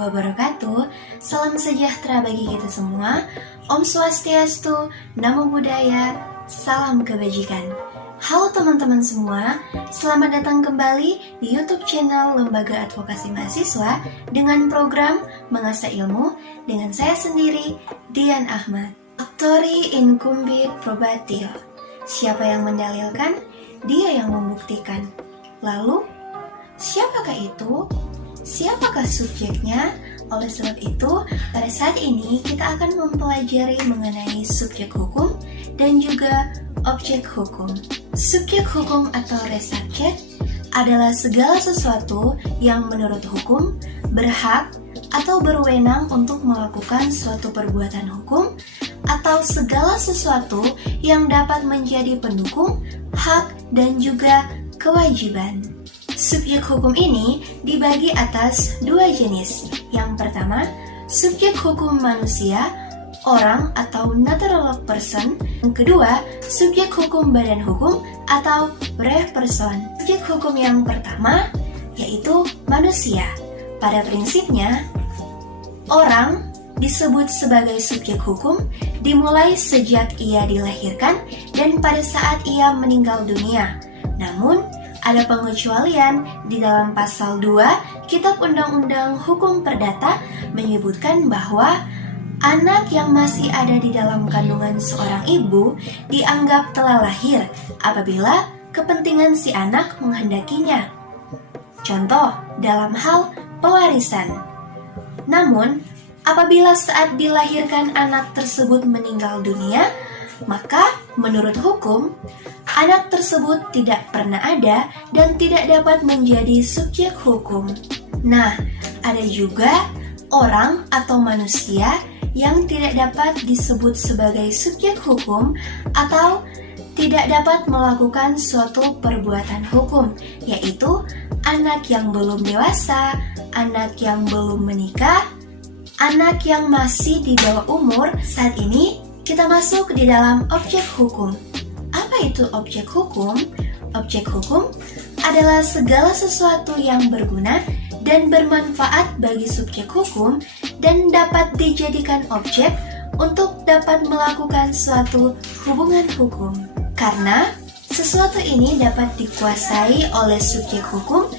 wabarakatuh. Salam sejahtera bagi kita semua. Om Swastiastu, Namo Buddhaya, salam kebajikan. Halo teman-teman semua, selamat datang kembali di YouTube channel Lembaga Advokasi Mahasiswa dengan program Mengasah Ilmu dengan saya sendiri, Dian Ahmad. Auctori incumbit probatio. Siapa yang mendalilkan, dia yang membuktikan. Lalu, siapakah itu? Siapakah subjeknya? Oleh sebab itu, pada saat ini kita akan mempelajari mengenai subjek hukum dan juga objek hukum. Subjek hukum atau res subject adalah segala sesuatu yang menurut hukum berhak atau berwenang untuk melakukan suatu perbuatan hukum atau segala sesuatu yang dapat menjadi pendukung hak dan juga kewajiban. Subjek hukum ini dibagi atas dua jenis. Yang pertama, subjek hukum manusia, orang atau natural person. Yang kedua, subjek hukum badan hukum atau reh person. Subjek hukum yang pertama yaitu manusia. Pada prinsipnya, orang disebut sebagai subjek hukum dimulai sejak ia dilahirkan dan pada saat ia meninggal dunia. Namun, ada pengecualian di dalam pasal 2 Kitab Undang-Undang Hukum Perdata menyebutkan bahwa anak yang masih ada di dalam kandungan seorang ibu dianggap telah lahir apabila kepentingan si anak menghendakinya. Contoh dalam hal pewarisan. Namun, apabila saat dilahirkan anak tersebut meninggal dunia, maka menurut hukum, anak tersebut tidak pernah ada dan tidak dapat menjadi subjek hukum. Nah, ada juga orang atau manusia yang tidak dapat disebut sebagai subjek hukum atau tidak dapat melakukan suatu perbuatan hukum, yaitu anak yang belum dewasa, anak yang belum menikah, anak yang masih di bawah umur. Saat ini kita masuk di dalam objek hukum. Apa itu objek hukum? Objek hukum adalah segala sesuatu yang berguna dan bermanfaat bagi subjek hukum dan dapat dijadikan objek untuk dapat melakukan suatu hubungan hukum. Karena sesuatu ini dapat dikuasai oleh subjek hukum,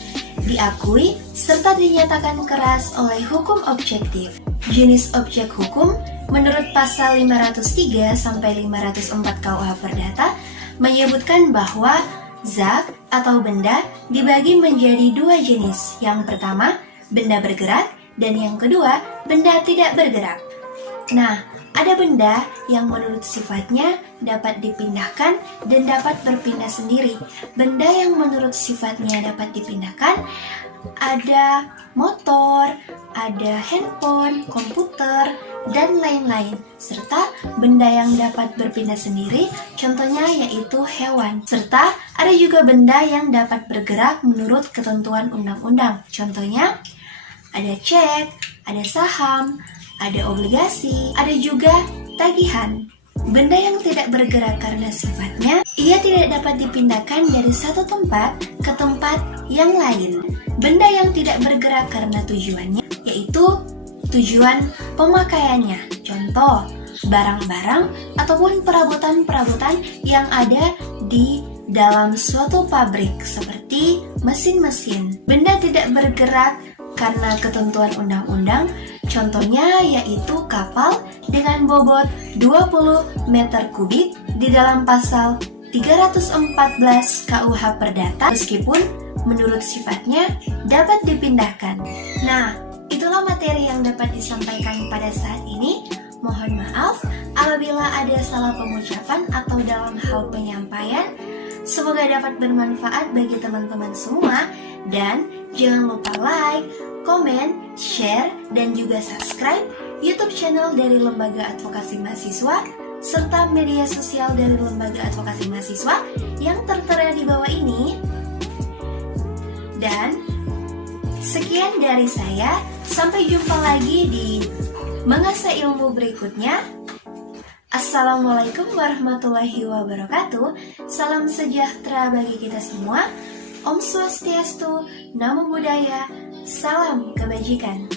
diakui, serta dinyatakan keras oleh hukum objektif. Jenis objek hukum menurut pasal 503 sampai 504 KUH Perdata menyebutkan bahwa zat atau benda dibagi menjadi dua jenis. Yang pertama, benda bergerak, dan yang kedua, benda tidak bergerak. Nah, ada benda yang menurut sifatnya dapat dipindahkan dan dapat berpindah sendiri. Benda yang menurut sifatnya dapat dipindahkan ada motor, ada handphone, komputer, dan lain-lain. Serta benda yang dapat berpindah sendiri, contohnya yaitu hewan. Serta ada juga benda yang dapat bergerak menurut ketentuan undang-undang. Contohnya ada cek, ada saham, ada obligasi, ada juga tagihan. Benda yang tidak bergerak karena sifatnya, ia tidak dapat dipindahkan dari satu tempat ke tempat yang lain. Benda yang tidak bergerak karena tujuannya, yaitu tujuan pemakaiannya. Contoh, barang-barang ataupun perabotan-perabotan yang ada di dalam suatu pabrik seperti mesin-mesin. Benda tidak bergerak karena ketentuan undang-undang, contohnya yaitu kapal dengan bobot 20 meter kubik di dalam pasal 314 KUH Perdata, meskipun menurut sifatnya dapat dipindahkan. Nah, itulah materi yang dapat disampaikan pada saat ini. Mohon maaf apabila ada salah pengucapan atau dalam hal penyampaian. Semoga dapat bermanfaat bagi teman-teman semua. Dan jangan lupa like, komen, share, dan juga subscribe YouTube channel dari Lembaga Advokasi Mahasiswa serta media sosial dari Lembaga Advokasi Mahasiswa yang tertera di bawah ini. Dan sekian dari saya, sampai jumpa lagi di Mengasah Ilmu berikutnya. Assalamualaikum warahmatullahi wabarakatuh. Salam sejahtera bagi kita semua. Om Swastiastu, Namo Buddhaya, salam kebajikan.